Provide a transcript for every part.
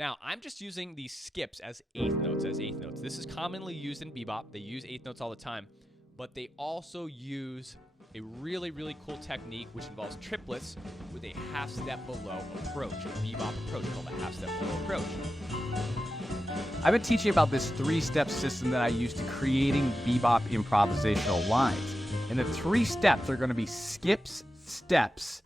Now, I'm just using these skips as eighth notes, This is commonly used in bebop. They use eighth notes all the time, but they also use a really, really cool technique which involves triplets with a half step below approach, a bebop approach called a half step below approach. I've been teaching about this three-step system that I use to creating bebop improvisational lines. And the 3 steps are going to be skips, steps,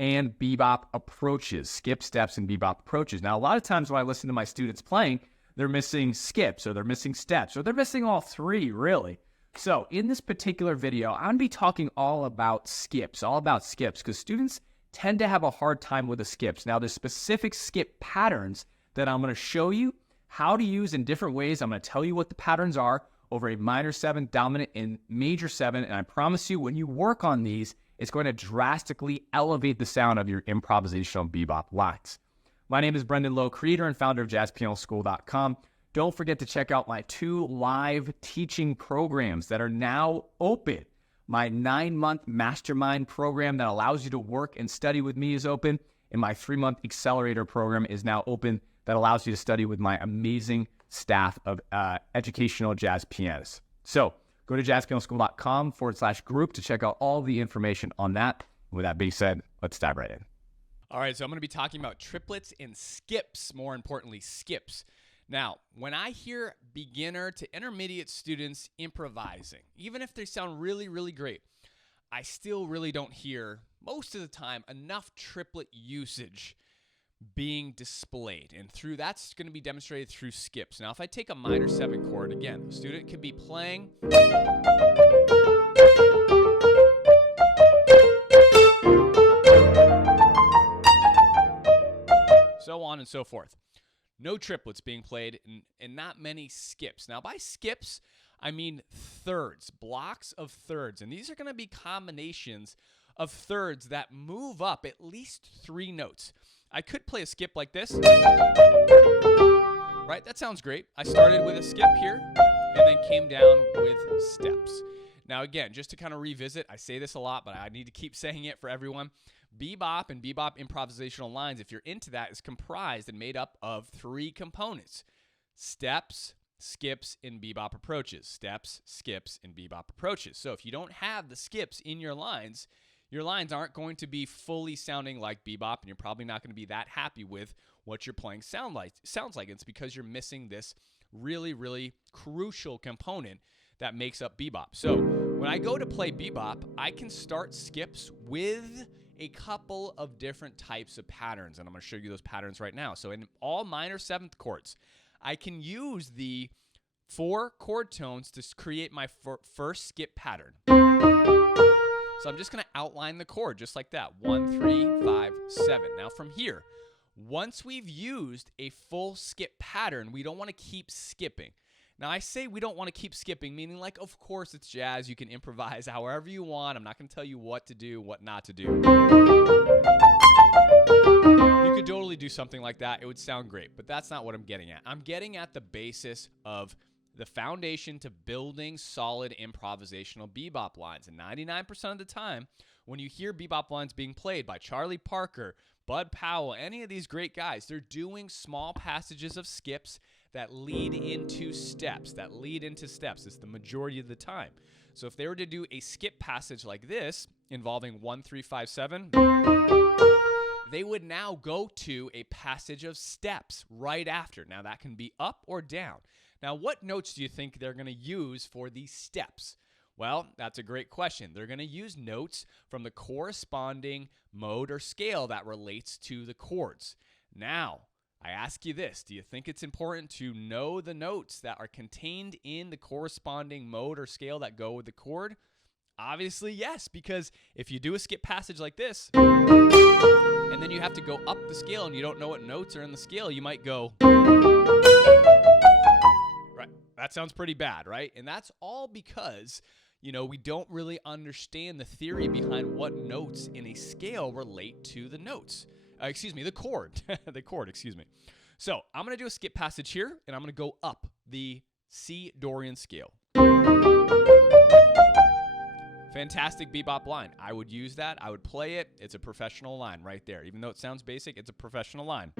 and bebop approaches. Skip, steps, and bebop approaches. Now, a lot of times when I listen to my students playing, they're missing skips, or they're missing steps, or they're missing all 3, really. So in this particular video, I'm going to be talking all about skips, because students tend to have a hard time with the skips. Now, there's specific skip patterns that I'm going to show you how to use in different ways. I'm going to tell you what the patterns are over a minor 7, dominant, and major 7, and I promise you when you work on these, it's going to drastically elevate the sound of your improvisational bebop lines. My name is Brendan Lowe, creator and founder of JazzPianoSchool.com. Don't forget to check out my 2 live teaching programs that are now open. My 9-month mastermind program that allows you to work and study with me is open, and my 3-month Accelerator program is now open that allows you to study with my amazing staff of educational jazz pianists. So go to jazzpianoschool.com/group to check out all the information on that. With that being said, let's dive right in. All right, so I'm going to be talking about triplets and skips, more importantly, skips. Now, when I hear beginner to intermediate students improvising, even if they sound really, really great, I still really don't hear, most of the time, enough triplet usage being displayed. And that's going to be demonstrated through skips. Now, if I take a minor 7 chord, again, the student could be playing so on and so forth. No triplets being played and not many skips. Now, by skips, I mean thirds, blocks of thirds. And these are going to be combinations of thirds that move up at least 3 notes. I could play a skip like this. Right? That sounds great. I started with a skip here and then came down with steps. Now, again, just to kind of revisit, I say this a lot, but I need to keep saying it for everyone. Bebop and bebop improvisational lines, if you're into that, is comprised and made up of 3 components: steps, skips, and bebop approaches. Steps, skips, and bebop approaches. So if you don't have the skips in your lines aren't going to be fully sounding like bebop, and you're probably not going to be that happy with what your playing sounds like. It's because you're missing this really, really crucial component that makes up bebop. So when I go to play bebop, I can start skips with a couple of different types of patterns, and I'm going to show you those patterns right now. So in all minor 7th chords, I can use the 4 chord tones to create my first skip pattern. So I'm just going to outline the chord just like that. 1, 3, 5, 7. Now from here, once we've used a full skip pattern, we don't want to keep skipping. Now, I say we don't want to keep skipping, meaning like, of course, it's jazz. You can improvise however you want. I'm not going to tell you what to do, what not to do. You could totally do something like that. It would sound great, but that's not what I'm getting at. I'm getting at the basis of the foundation to building solid improvisational bebop lines. And 99% of the time, when you hear bebop lines being played by Charlie Parker, Bud Powell, any of these great guys, they're doing small passages of skips that lead into steps, It's the majority of the time. So if they were to do a skip passage like this, involving 1, 3, 5, 7, they would now go to a passage of steps right after. Now that can be up or down. Now what notes do you think they're going to use for these steps? Well, that's a great question. They're going to use notes from the corresponding mode or scale that relates to the chords. Now, I ask you this, do you think it's important to know the notes that are contained in the corresponding mode or scale that go with the chord? Obviously, yes, because if you do a skip passage like this, and then you have to go up the scale and you don't know what notes are in the scale, you might go, right? That sounds pretty bad, right? And that's all because, we don't really understand the theory behind what notes in a scale relate to the notes. The chord. So I'm going to do a skip passage here, and I'm going to go up the C Dorian scale. Fantastic bebop line. I would use that. I would play it. It's a professional line right there. Even though it sounds basic, it's a professional line.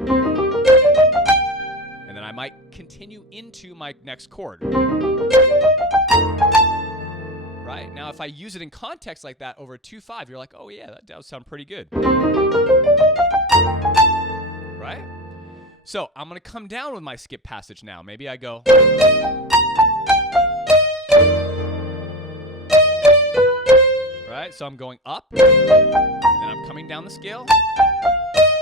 might continue into my next chord. Right? Now, if I use it in context like that over 2/5, you're like, oh yeah, that does sound pretty good. Right? So I'm going to come down with my skip passage now. Maybe I go. Right? So I'm going up, and then I'm coming down the scale,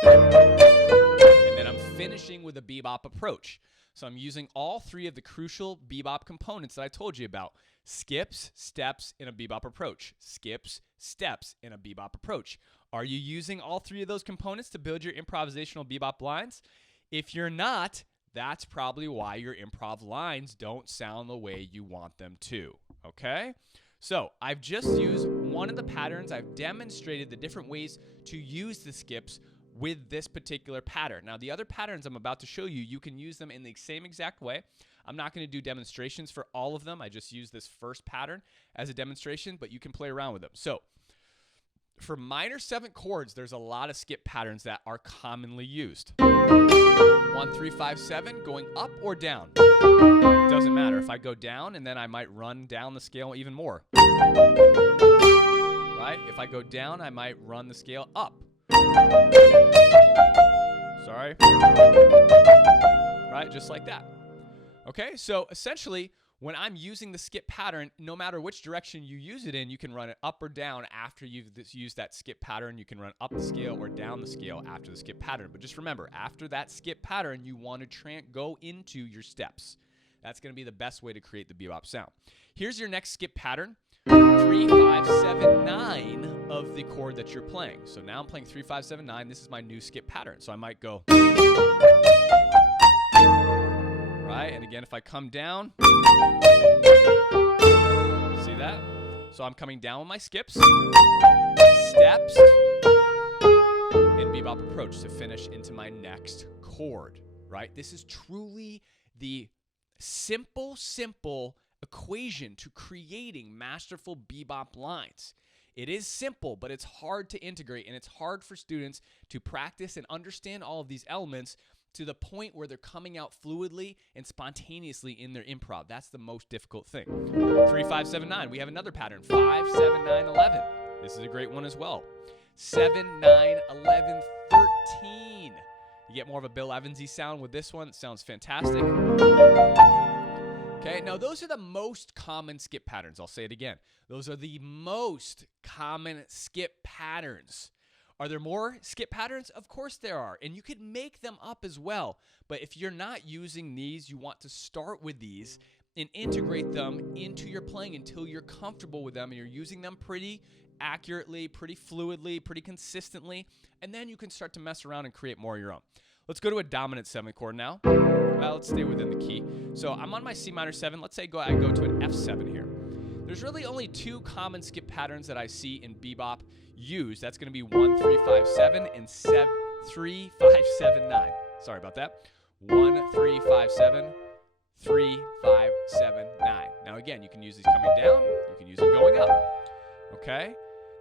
and then I'm finishing with a bebop approach. So I'm using all three of the crucial bebop components that I told you about. Skips, steps, and a bebop approach. Skips, steps, and a bebop approach. Are you using all three of those components to build your improvisational bebop lines? If you're not, that's probably why your improv lines don't sound the way you want them to, okay? So I've just used one of the patterns. I've demonstrated the different ways to use the skips with this particular pattern. Now, the other patterns I'm about to show you, you can use them in the same exact way. I'm not going to do demonstrations for all of them. I just use this first pattern as a demonstration, but you can play around with them. So for minor 7th chords, there's a lot of skip patterns that are commonly used. 1, 3, 5, 7, going up or down. Doesn't matter. If I go down, and then I might run down the scale even more. Right? If I go down, I might run the scale up. Sorry. Right? Just like that. Okay? So essentially, when I'm using the skip pattern, no matter which direction you use it in, you can run it up or down after you've used that skip pattern. You can run up the scale or down the scale after the skip pattern. But just remember, after that skip pattern, you want to go into your steps. That's going to be the best way to create the bebop sound. Here's your next skip pattern. 3, 5, 7, 9 of the chord that you're playing. So now I'm playing 3, 5, 7, 9. This is my new skip pattern. So I might go. Right? And again, if I come down, see that? So I'm coming down with my skips, steps, and bebop approach to finish into my next chord, right? This is truly the simple equation to creating masterful bebop lines. It is simple, but it's hard to integrate, and it's hard for students to practice and understand all of these elements to the point where they're coming out fluidly and spontaneously in their improv. That's the most difficult thing. 3, 5, 7, 9. We have another pattern. 5, 7, 9, 11. This is a great one as well. 7, 9, 11, 13. You get more of a Bill Evans-y sound with this one. It sounds fantastic. Okay, now those are the most common skip patterns. I'll say it again. Those are the most common skip patterns. Are there more skip patterns? Of course there are, and you could make them up as well. But if you're not using these, you want to start with these and integrate them into your playing until you're comfortable with them and you're using them pretty accurately, pretty fluidly, pretty consistently, and then you can start to mess around and create more of your own. Let's go to a dominant 7th chord now. Well, let's stay within the key. So I'm on my C minor 7. Let's say I go to an F7 here. There's really only 2 common skip patterns that I see in bebop used. That's going to be 1, 3, 5, 7 and 3, 5, 7, 9. Sorry about that. 1, 3, 5, 7, 3, 5, 7, 9. Now again, you can use these coming down. You can use them going up. Okay?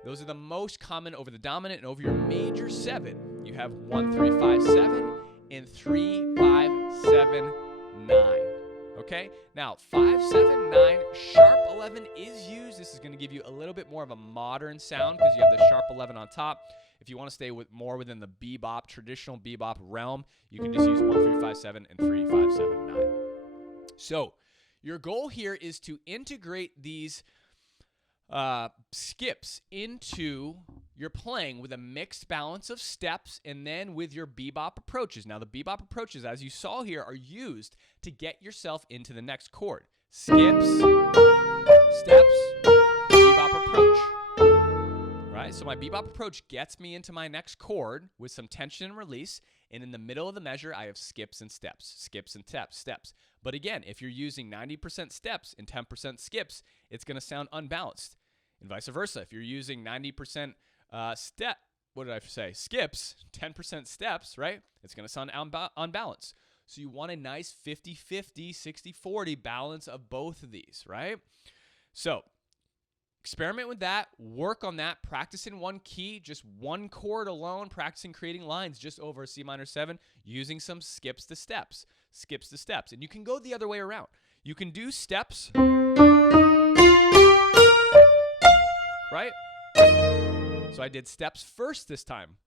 Those are the most common over the dominant, and over your major 7, you have 1, 3, 5, 7 and 3, 5, 7, 9. Okay, now 5, 7, 9, sharp 11 is used. This is going to give you a little bit more of a modern sound because you have the sharp 11 on top. If you want to stay more within the bebop, traditional bebop realm, you can just use 1, 3, 5, 7 and 3, 5, 7, 9. So your goal here is to integrate these skips into your playing with a mixed balance of steps and then with your bebop approaches. Now, the bebop approaches, as you saw here, are used to get yourself into the next chord. Skips, steps, bebop approach. Right? So my bebop approach gets me into my next chord with some tension and release, and in the middle of the measure, I have skips and steps. But again, if you're using 90% steps and 10% skips, it's going to sound unbalanced. And vice versa. If you're using 90% skips, 10% steps, right? It's going to sound unbalanced. So you want a nice 50-50, 60-40 balance of both of these, right? So experiment with that, work on that, practice in one key, just one chord alone, practicing creating lines just over a C minor 7, using some skips to steps. skips to steps. And you can go the other way around. You can do steps, right? So I did steps first this time.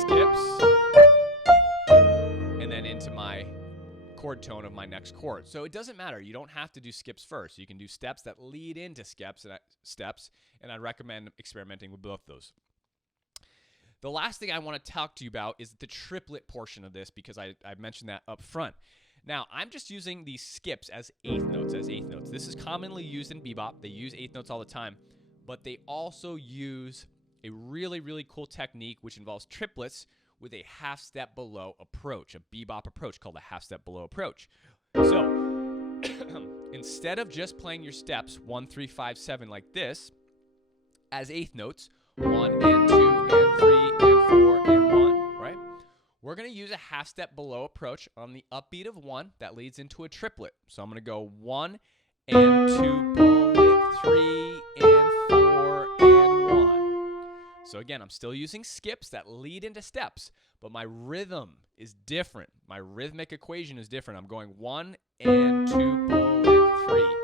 Skips, and then into my chord tone of my next chord. So it doesn't matter. You don't have to do skips first. You can do steps that lead into steps, and I recommend experimenting with both those. The last thing I want to talk to you about is the triplet portion of this, because I mentioned that up front. Now, I'm just using these skips as eighth notes, This is commonly used in bebop. They use eighth notes all the time, but they also use a really, really cool technique which involves triplets with a half step below approach, a bebop approach called a half step below approach. So instead of just playing your steps 1, 3, 5, 7 like this as eighth notes, 1 and 2 and 3 and 4 and 1, right? We're going to use a half step below approach on the upbeat of 1 that leads into a triplet. So I'm going to go 1 and 2 bullet, 3 and 4 and 1. So again, I'm still using skips that lead into steps, but my rhythm is different. My rhythmic equation is different. I'm going 1 and 2 bullet, 3.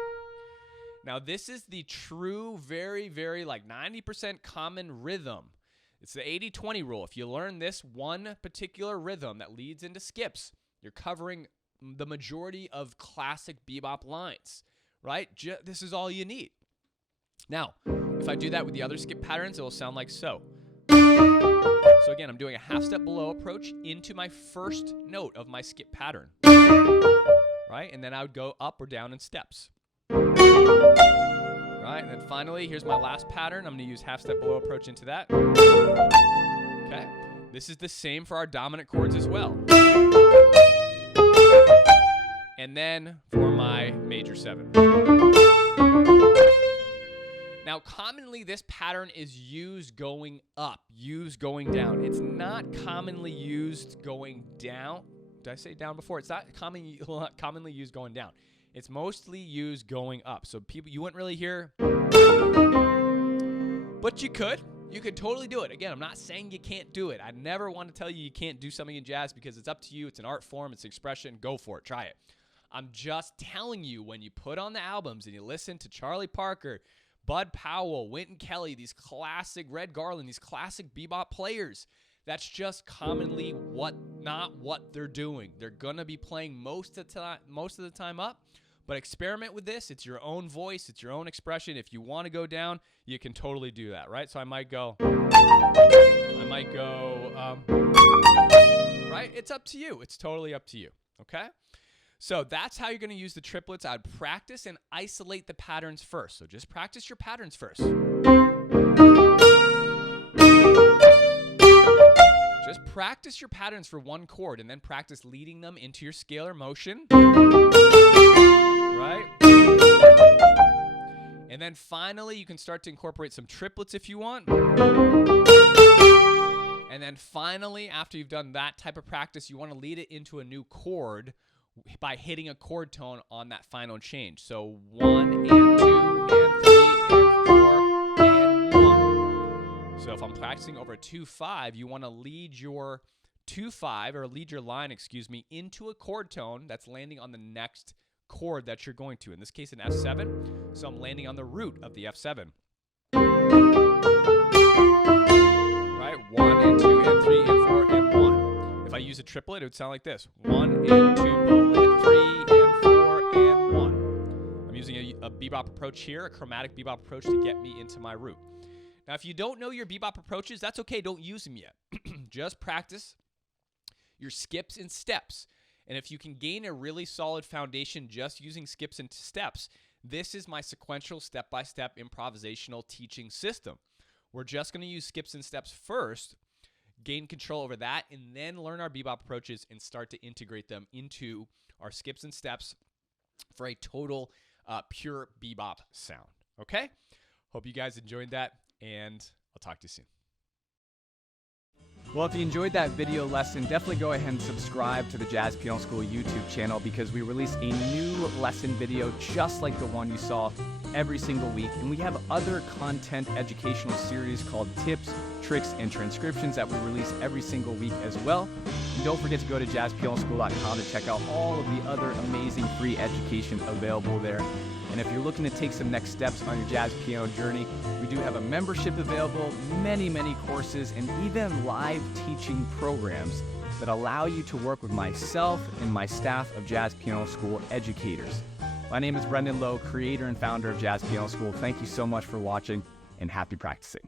Now this is the true, very, very like 90% common rhythm. It's the 80-20 rule. If you learn this one particular rhythm that leads into skips, you're covering the majority of classic bebop lines, right? This is all you need. Now, if I do that with the other skip patterns, it will sound like so. So again, I'm doing a half step below approach into my first note of my skip pattern, right? And then I would go up or down in steps. Right, and then finally, here's my last pattern. I'm going to use half step below approach into that. Okay, this is the same for our dominant chords as well. And then for my major 7. Now, commonly this pattern is used going up, used going down. It's not commonly used going down. Did I say down before? It's not commonly used going down. It's mostly used going up. So you wouldn't really hear, but you could. You could totally do it. Again, I'm not saying you can't do it. I never want to tell you can't do something in jazz, because it's up to you. It's an art form. It's expression. Go for it. Try it. I'm just telling you, when you put on the albums and you listen to Charlie Parker, Bud Powell, Wynton Kelly, these classic Red Garland, these classic bebop players, that's just commonly not what they're doing. They're going to be playing most of the time up, but experiment with this. It's your own voice. It's your own expression. If you want to go down, you can totally do that, right? So I might go, right? It's up to you. It's totally up to you, okay? So that's how you're going to use the triplets. I'd practice and isolate the patterns first. So just practice your patterns first. Just practice your patterns for one chord, and then practice leading them into your scalar motion. Right? And then finally, you can start to incorporate some triplets if you want. And then finally, after you've done that type of practice, you want to lead it into a new chord by hitting a chord tone on that final change. So 1 and 2 and 3 and 4 and 1. So if I'm practicing over a 2-5, you want to lead your 2-5, or lead your line, into a chord tone that's landing on the next chord that you're going to. In this case, an F7. So I'm landing on the root of the F7. Right? 1 and 2 and 3 and 4 and 1. If I use a triplet, it would sound like this. 1 and 2 bullet, 3 and 4 and 1. I'm using a bebop approach here, a chromatic bebop approach, to get me into my root. Now, if you don't know your bebop approaches, that's okay. Don't use them yet. Just practice your skips and steps. And if you can gain a really solid foundation just using skips and steps, this is my sequential step-by-step improvisational teaching system. We're just going to use skips and steps first, gain control over that, and then learn our bebop approaches and start to integrate them into our skips and steps for a total pure bebop sound. Okay? Hope you guys enjoyed that, and I'll talk to you soon. Well, if you enjoyed that video lesson, definitely go ahead and subscribe to the Jazz Piano School YouTube channel, because we release a new lesson video just like the one you saw every single week. And we have other content educational series called Tips, Tricks, and Transcriptions that we release every single week as well. And don't forget to go to jazzpianoschool.com to check out all of the other amazing free education available there. And if you're looking to take some next steps on your jazz piano journey, we do have a membership available, many courses, and even live teaching programs that allow you to work with myself and my staff of Jazz Piano School educators. My name is Brendan Lowe, creator and founder of Jazz Piano School. Thank you so much for watching, and happy practicing.